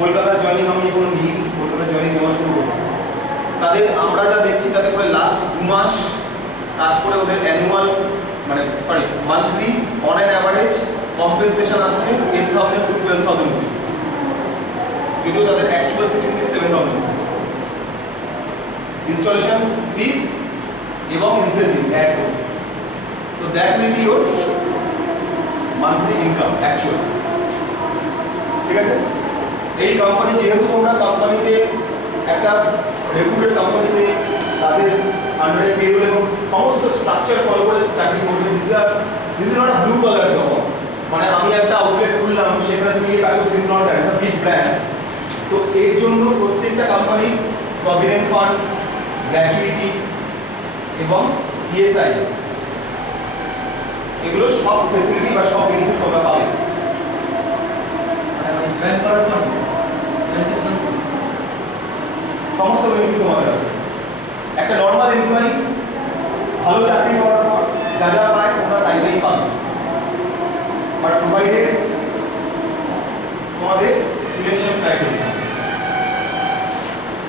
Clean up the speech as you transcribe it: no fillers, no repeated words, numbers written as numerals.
Kolkata joining আমি কোনো নিই, কলকাতা জয়েনিং নেওয়া শুরু করবো, তাদের আমরা যা দেখছি তাদের করে লাস্ট 2 মাস কাজ করে ওদের অ্যানুয়াল মানে monthly on an average compensation আসছে 10,000 to 12,000 রুপিস, যদিও তাদের অ্যাকচুয়াল সিটিসি 7,000 ইনস্টলেশন ফিস এবং ইনসেন্টিভস অ্যাড করে। তো that will be your monthly income actual. ঠিক আছে, এই কোম্পানি যেহেতু তোমরা কোম্পানিতে একটা রেপুটেড কোম্পানিতে তাদের আন্ডারে পেরোল এবং সমস্ত স্ট্রাকচার ফলো করে চাকরি করবে, this is not a blue colour job. মানে আমি একটা আউটলেট খুললাম সেখানে তুমি গিয়ে কাজ করতে, this not that, is a big brand. তো এর জন্য প্রত্যেকটা কোম্পানি প্রভিডেন্ট ফান্ড, গ্র্যাচুইটি এবং ইএসআই এগুলো সব ফেসিলিটি বা সব বেনিফিট তোমরা পাবে। সমস্ত বেনিফিট তোমাদের আছে। একটা নর্মাল এমপ্লয়ি ভালো চাকরি করার পর যা যা পায় তোমরা তাই তাই পাবে, বাট প্রোভাইডেড তোমাদের সিলেকশন ক্রাইটেরিয়া